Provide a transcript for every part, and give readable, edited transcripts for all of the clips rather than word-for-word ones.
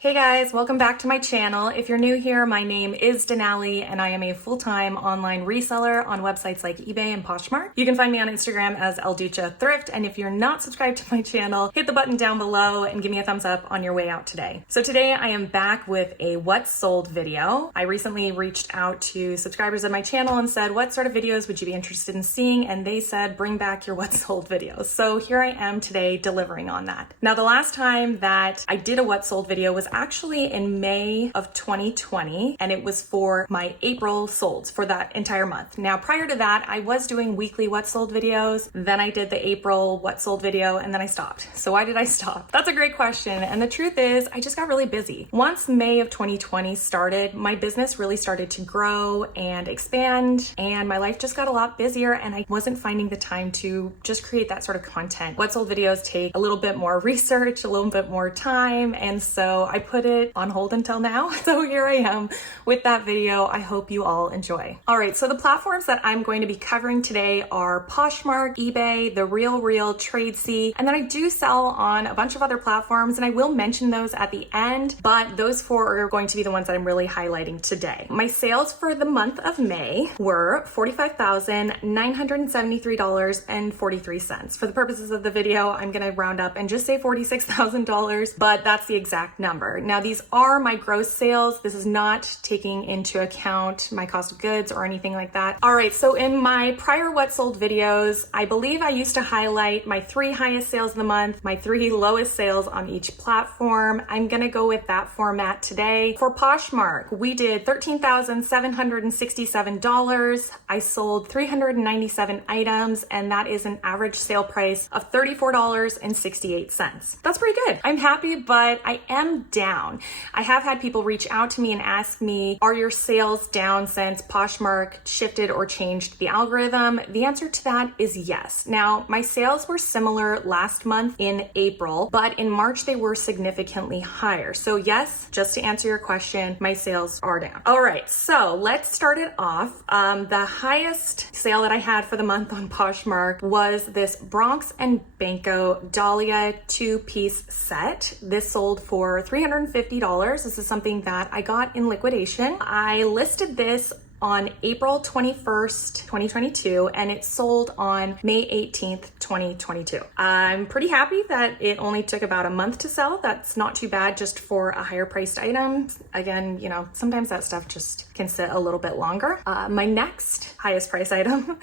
Hey guys, welcome back to my channel. If you're new here, my name is Denali and I am a full-time online reseller on websites like eBay and Poshmark. You can find me on Instagram as DUCHO Thrift, and if you're not subscribed to my channel, hit the button down below and give me a thumbs up on your way out today. So today I am back with a what's sold video. I recently reached out to subscribers of my channel and said, what sort of videos would you be interested in seeing? And they said, bring back your what's sold videos. So here I am today delivering on that. Now, the last time that I did a what's sold video was actually in May of 2020, and it was for my April solds for that entire month. Now, prior to that, I was doing weekly what sold videos. Then I did the April what sold video, and then I stopped. So why did I stop? That's a great question. And the truth is, I just got really busy. Once May of 2020 started, my business really started to grow and expand, and my life just got a lot busier, and I wasn't finding the time to just create that sort of content. What sold videos take a little bit more research, a little bit more time, and so I put it on hold until now. So here I am with that video. I hope you all enjoy. All right, so the platforms that I'm going to be covering today are Poshmark, eBay, the RealReal, Tradesy, and then I do sell on a bunch of other platforms, and I will mention those at the end, but those four are going to be the ones that I'm really highlighting today. My sales for the month of May were $45,973.43. For the purposes of the video, I'm gonna round up and just say $46,000, but that's the exact number. Now, these are my gross sales. This is not taking into account my cost of goods or anything like that. All right, so in my prior what sold videos, I believe I used to highlight my 3 highest sales of the month, my 3 lowest sales on each platform. I'm gonna go with that format today. For Poshmark, we did $13,767. I sold 397 items, and that is an average sale price of $34.68. That's pretty good. I'm happy, but I am down. I have had people reach out to me and ask me, are your sales down since Poshmark shifted or changed the algorithm? The answer to that is yes. Now, my sales were similar last month in April, but in March they were significantly higher. So yes, just to answer your question, my sales are down. All right, so let's start it off. The highest sale that I had for the month on Poshmark was this Bronx and Banco Dahlia 2-piece set. This sold for $350. This is something that I got in liquidation. I listed this on April 21st, 2022, and it sold on May 18th, 2022. I'm pretty happy that it only took about a month to sell. That's not too bad just for a higher priced item. Again, you know, sometimes that stuff just can sit a little bit longer. My next highest price item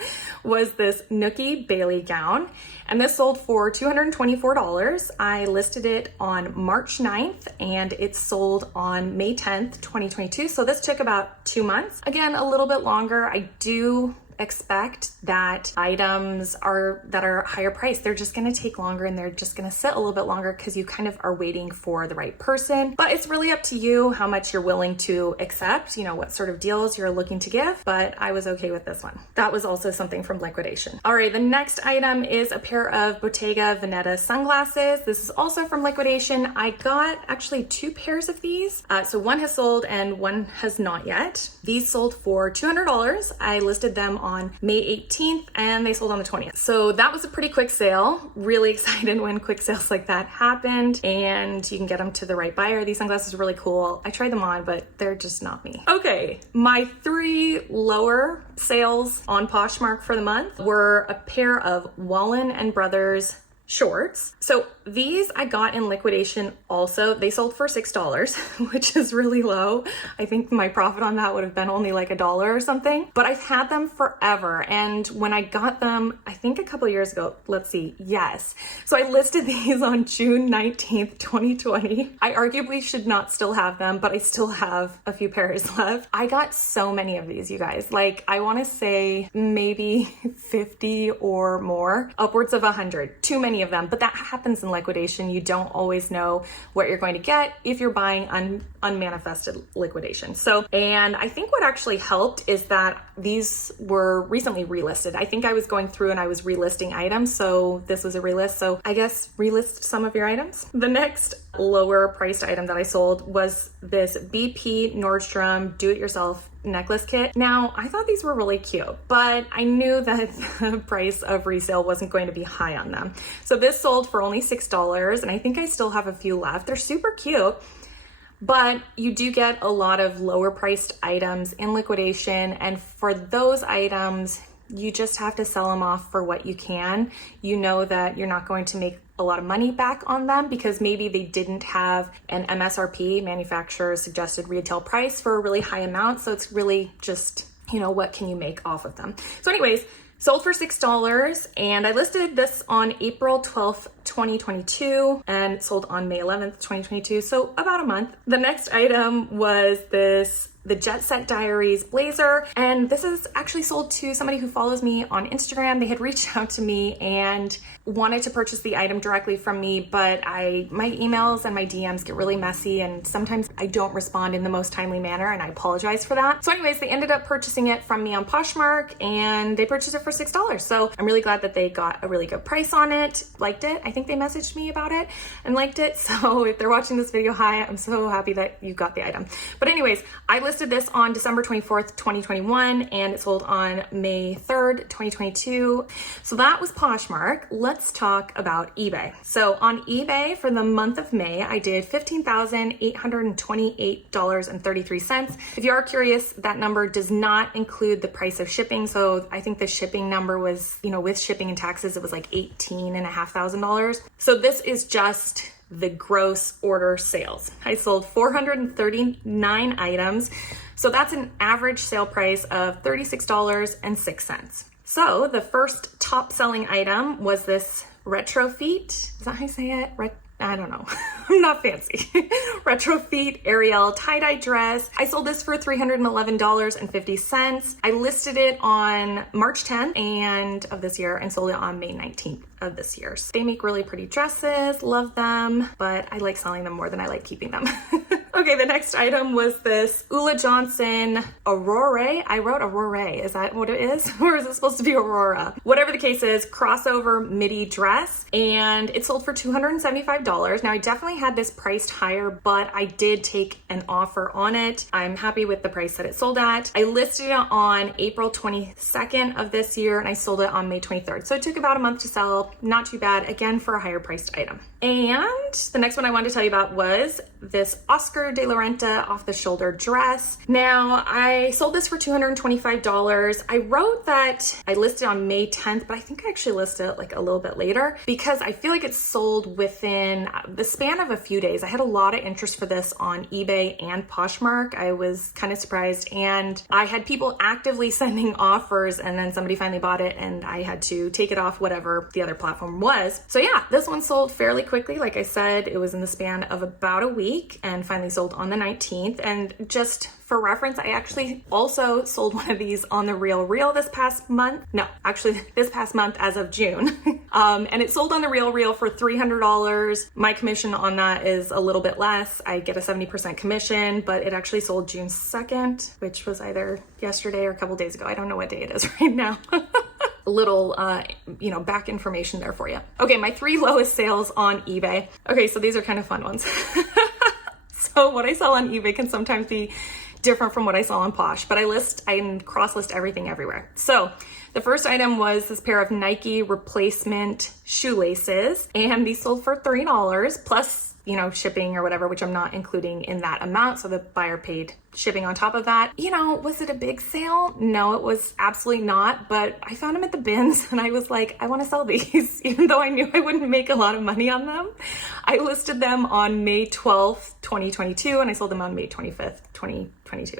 was this Nookie Bailey gown, and this sold for $224. I listed it on March 9th, and it sold on May 10th, 2022. So this took about 2 months. Again, a little bit longer. I do expect that items that are higher priced, they're just going to take longer, and they're just going to sit a little bit longer because you kind of are waiting for the right person. But it's really up to you how much you're willing to accept, you know, what sort of deals you're looking to give, but I was okay with this one. That was also something from liquidation. All right, the next item is a pair of Bottega Veneta sunglasses. This is also from liquidation. I got actually 2 pairs of these. So one has sold and one has not yet. These sold for $200. I listed them on May 18th, and they sold on the 20th. So that was a pretty quick sale. Really excited when quick sales like that happened, and you can get them to the right buyer. These sunglasses are really cool. I tried them on, but they're just not me. Okay, my 3 lower sales on Poshmark for the month were a pair of Wallen & Brothers shorts. So these I got in liquidation also. They sold for $6, which is really low. I think my profit on that would have been only like $1 or something, but I've had them forever. And when I got them, I think a couple years ago, let's see, yes. So I listed these on June 19th, 2020. I arguably should not still have them, but I still have a few pairs left. I got so many of these, you guys. Like, I want to say maybe 50 or more, upwards of 100. Too many of them, but that happens in liquidation. You don't always know what you're going to get if you're buying unmanifested liquidation. So, and I think what actually helped is that these were recently relisted. I think I was going through and I was relisting items, so this was a relist. So I guess relist some of your items. The next lower priced item that I sold was this BP Nordstrom do-it-yourself necklace kit. Now, I thought these were really cute, but I knew that the price of resale wasn't going to be high on them. So this sold for only $6, and I think I still have a few left. They're super cute, but you do get a lot of lower priced items in liquidation. And for those items, you just have to sell them off for what you can. You know that you're not going to make a lot of money back on them because maybe they didn't have an MSRP, manufacturer suggested retail price, for a really high amount. So it's really just, you know, what can you make off of them? So anyways, sold for $6, and I listed this on April 12th, 2022, and sold on May 11th, 2022. So about a month. The next item was the Jet Set Diaries blazer, and this is actually sold to somebody who follows me on Instagram. They had reached out to me and wanted to purchase the item directly from me, but my emails and my DMs get really messy, and sometimes I don't respond in the most timely manner, and I apologize for that. So anyways, they ended up purchasing it from me on Poshmark, and they purchased it for $6. So I'm really glad that they got a really good price on it, liked it. I think they messaged me about it and liked it. So if they're watching this video, hi, I'm so happy that you got the item. But anyways, I listed this on December 24th, 2021, and it sold on May 3rd, 2022. So that was Poshmark. Let's talk about eBay. So on eBay for the month of May, I did $15,828.33. If you are curious, that number does not include the price of shipping. So I think the shipping number was, you know, with shipping and taxes, it was like $18,500. So this is just the gross order sales. I sold 439 items. So that's an average sale price of $36.06. So the first top selling item was this retro feet. Is that how you say it? I don't know. I'm not fancy. Retro feet Ariel tie-dye dress. I sold this for $311.50. I listed it on March 10th of this year and sold it on May 19th of this year. So they make really pretty dresses, love them, but I like selling them more than I like keeping them. Okay, the next item was this Ulla Johnson Aurora. I wrote Aurora. Is that what it is? Or is it supposed to be Aurora? Whatever the case is, crossover midi dress, and it sold for $275. Now I definitely had this priced higher, but I did take an offer on it. I'm happy with the price that it sold at. I listed it on April 22nd of this year, and I sold it on May 23rd. So it took about a month to sell. Not too bad, again, for a higher priced item. And the next one I wanted to tell you about was this Oscar de la Renta off the shoulder dress. Now I sold this for $225. I wrote that I listed on May 10th, but I think I actually listed it like a little bit later because I feel like it sold within the span of a few days. I had a lot of interest for this on eBay and Poshmark. I was kind of surprised, and I had people actively sending offers, and then somebody finally bought it and I had to take it off whatever the other platform was. So yeah, this one sold fairly quickly. Like I said, it was in the span of about a week and finally sold on the 19th. And just for reference, I actually also sold one of these on the RealReal this past month. No, actually this past month as of June. And it sold on the RealReal for $300. My commission on that is a little bit less. I get a 70% commission, but it actually sold June 2nd, which was either yesterday or a couple days ago. I don't know what day it is right now. A little, back information there for you. Okay, my 3 lowest sales on eBay. Okay, so these are kind of fun ones. So what I sell on eBay can sometimes be different from what I sell on Posh, but I cross-list everything everywhere. So the first item was this pair of Nike replacement shoelaces, and these sold for $3 plus, shipping or whatever, which I'm not including in that amount. So the buyer paid shipping on top of that. Was it a big sale? No, it was absolutely not, but I found them at the bins and I was like, I want to sell these, even though I knew I wouldn't make a lot of money on them. I listed them on May 12th, 2022, and I sold them on May 25th, 2022.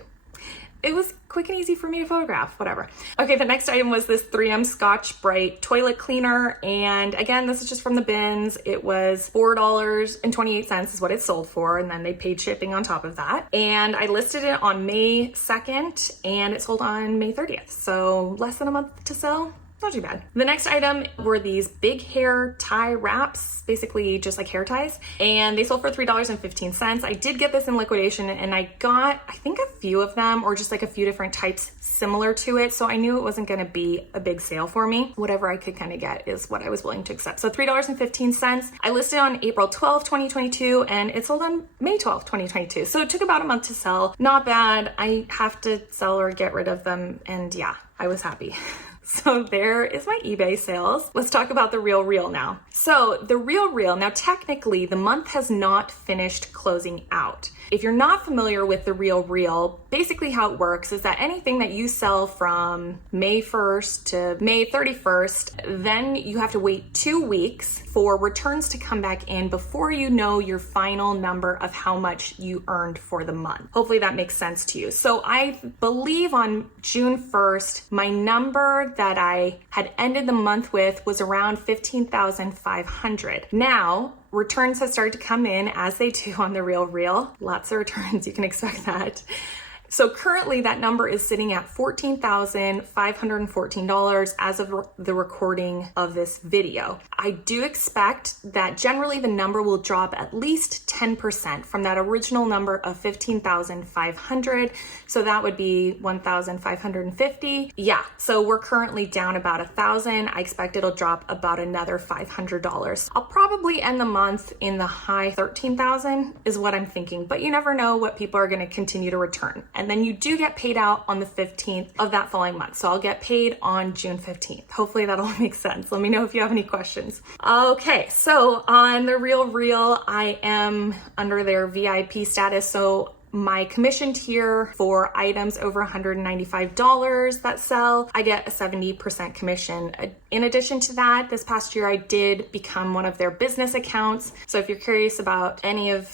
It was quick and easy for me to photograph, whatever. Okay, the next item was this 3M Scotch Brite toilet cleaner. And again, this is just from the bins. It was $4.28 is what it sold for. And then they paid shipping on top of that. And I listed it on May 2nd and it sold on May 30th. So less than a month to sell. Not too bad. The next item were these big hair tie wraps, basically just like hair ties, and they sold for $3.15. I did get this in liquidation and I got, I think, a few of them, or just like a few different types similar to it. So I knew it wasn't going to be a big sale for me. Whatever I could kind of get is what I was willing to accept. So $3.15. I listed on April 12th, 2022, and it sold on May 12th, 2022. So it took about a month to sell. Not bad. I have to sell or get rid of them. And yeah, I was happy. So there is my eBay sales. Let's talk about the RealReal now. So the RealReal, now technically the month has not finished closing out. If you're not familiar with the RealReal, basically how it works is that anything that you sell from May 1st to May 31st, then you have to wait 2 weeks for returns to come back in before you know your final number of how much you earned for the month. Hopefully that makes sense to you. So I believe on June 1st, my number that I had ended the month with was around 15,500. Now, returns have started to come in as they do on the RealReal. Lots of returns, you can expect that. So currently that number is sitting at $14,514 as of the recording of this video. I do expect that generally the number will drop at least 10% from that original number of 15,500. So that would be 1,550. Yeah, so we're currently down about 1,000. I expect it'll drop about another $500. I'll probably end the month in the high 13,000 is what I'm thinking, but you never know what people are going to continue to return. And then you do get paid out on the 15th of that following month. So I'll get paid on June 15th. Hopefully that'll make sense. Let me know if you have any questions. Okay, so on the RealReal, I am under their VIP status. So my commission tier for items over $195 that sell, I get a 70% commission. In addition to that, this past year I did become one of their business accounts. So if you're curious about any of,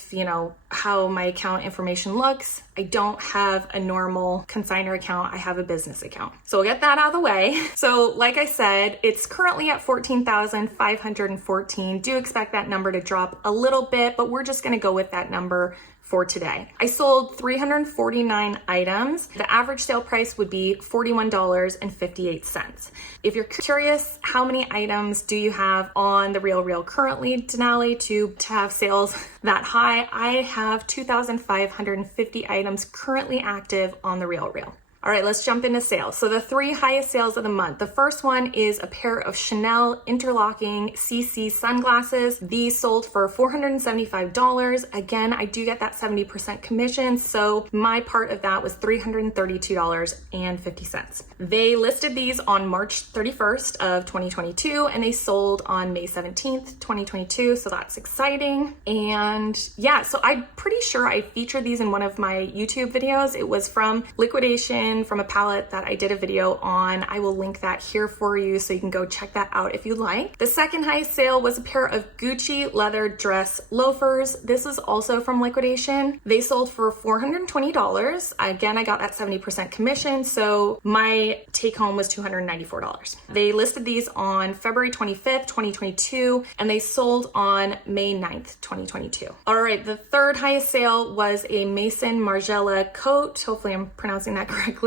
how my account information looks, I don't have a normal consignor account. I have a business account. So we'll get that out of the way. So like I said, it's currently at 14,514. Do expect that number to drop a little bit, but we're just going to go with that number for today. I sold 349 items. The average sale price would be $41.58. If you're curious, how many items do you have on the RealReal currently, Denali, to have sales that high? I have 2,550 items currently active on the RealReal. All right, let's jump into sales. So the 3 highest sales of the month. The first one is a pair of Chanel interlocking CC sunglasses. These sold for $475. Again, I do get that 70% commission, so my part of that was $332.50. They listed these on March 31st of 2022, and they sold on May 17th, 2022, so that's exciting. And yeah, so I'm pretty sure I featured these in one of my YouTube videos. It was from liquidation from a palette that I did a video on. I will link that here for you so you can go check that out if you like. The second highest sale was a pair of Gucci leather dress loafers. This is also from liquidation. They sold for $420. Again, I got that 70% commission, so my take home was $294. They listed these on February 25th, 2022, and they sold on May 9th, 2022. All right, the third highest sale was a Maison Margiela coat. Hopefully I'm pronouncing that correctly.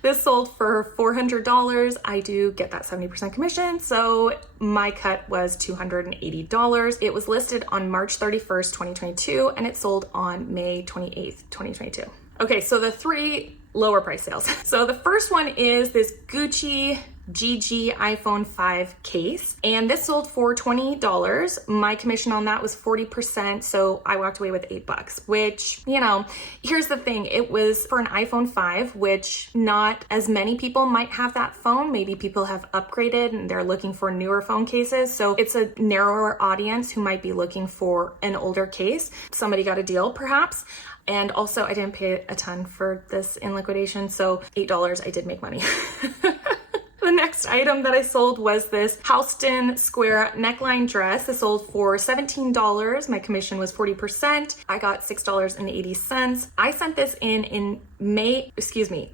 This sold for $400. I do get that 70% commission, so my cut was $280. It was listed on March 31st, 2022, and it sold on May 28th, 2022. Okay, so the 3 lower price sales. So the first one is this Gucci GG iPhone 5 case, and this sold for $20. My commission on that was 40%, so I walked away with $8, which, here's the thing. It was for an iPhone 5, which not as many people might have that phone. Maybe people have upgraded and they're looking for newer phone cases, so it's a narrower audience who might be looking for an older case. Somebody got a deal, perhaps. And also, I didn't pay a ton for this in liquidation, so $8, I did make money. The next item that I sold was this Halston square neckline dress. This sold for $17. My commission was 40%. I got $6.80. I sent this in May,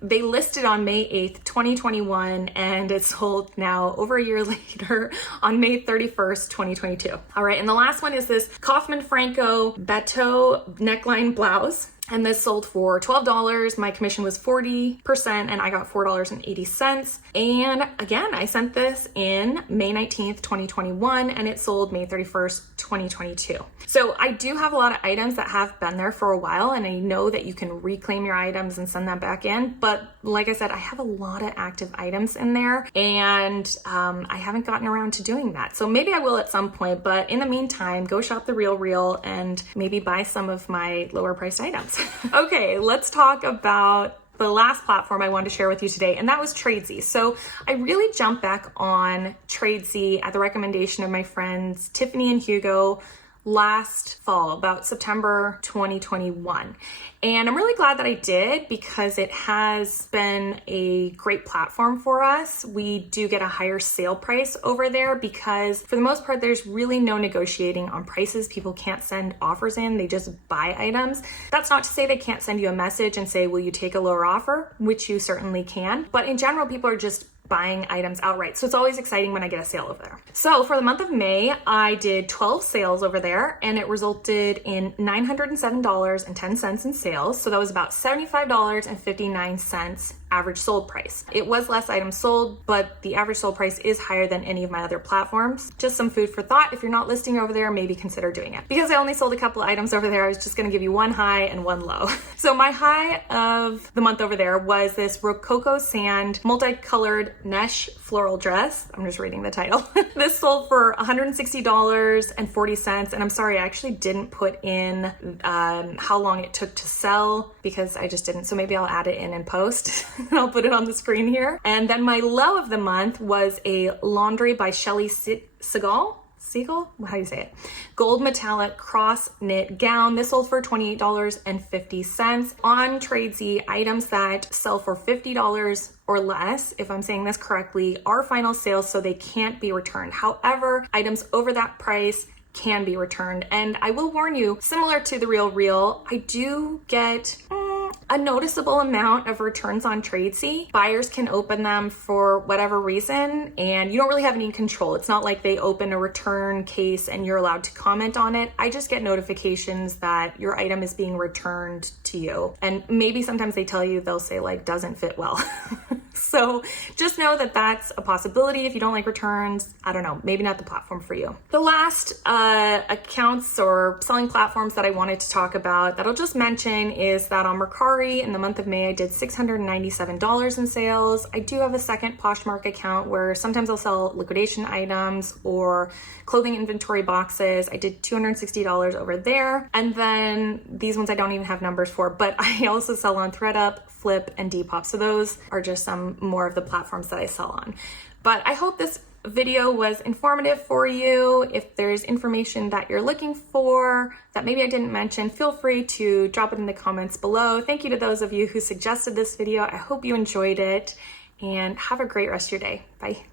they listed on May 8th, 2021, and it sold now over a year later on May 31st, 2022. All right, and the last one is this Kaufman Franco Bateau neckline blouse. And this sold for $12. My commission was 40%, and I got $4.80. And again, I sent this in May 19th, 2021, and it sold May 31st, 2022. So I do have a lot of items that have been there for a while, and I know that you can reclaim your items and send them back in. But like I said, I have a lot of active items in there, and I haven't gotten around to doing that. So maybe I will at some point, but in the meantime, go shop the RealReal and maybe buy some of my lower priced items. Okay, let's talk about the last platform I wanted to share with you today, and that was Tradesy. So I really jumped back on Tradesy at the recommendation of my friends Tiffany and Hugo last fall, about September 2021. And I'm really glad that I did because it has been a great platform for us. We do get a higher sale price over there because for the most part, there's really no negotiating on prices. People can't send offers in, they just buy items. That's not to say they can't send you a message and say, will you take a lower offer? Which you certainly can. But in general, people are just buying items outright. So it's always exciting when I get a sale over there. So for the month of May, I did 12 sales over there and it resulted in $907.10 in sales. So that was about $75.59 average sold price. It was less items sold, but the average sold price is higher than any of my other platforms. Just some food for thought. If you're not listing over there, maybe consider doing it. Because I only sold a couple of items over there, I was just gonna give you one high and one low. So my high of the month over there was this Rococo Sand multicolored mesh floral dress. I'm just reading the title. This sold for $160.40. And I'm sorry, I actually didn't put in how long it took to sell because I just didn't. So maybe I'll add it in post. I'll put it on the screen here. And then my low of the month was a Laundry by Shelly Segal? How do you say it? Gold metallic cross knit gown. This sold for $28.50 on Tradesy. Items that sell for $50 or less, if I'm saying this correctly, are final sales, so they can't be returned. However, items over that price can be returned. And I will warn you, similar to the RealReal, I do get a noticeable amount of returns on Tradesy. Buyers can open them for whatever reason and you don't really have any control. It's not like they open a return case and you're allowed to comment on it. I just get notifications that your item is being returned to you. And maybe sometimes they tell you, they'll say like, doesn't fit well. So just know that that's a possibility. If you don't like returns, I don't know, maybe not the platform for you. The last accounts or selling platforms that I wanted to talk about that I'll just mention is that on Mercari in the month of May, I did $697 in sales. I do have a second Poshmark account where sometimes I'll sell liquidation items or clothing inventory boxes. I did $260 over there. And then these ones I don't even have numbers for, but I also sell on ThredUp, Flip, and Depop. So those are just some more of the platforms that I sell on. But I hope this video was informative for you. If there's information that you're looking for that maybe I didn't mention, feel free to drop it in the comments below. Thank you to those of you who suggested this video. I hope you enjoyed it and have a great rest of your day. Bye.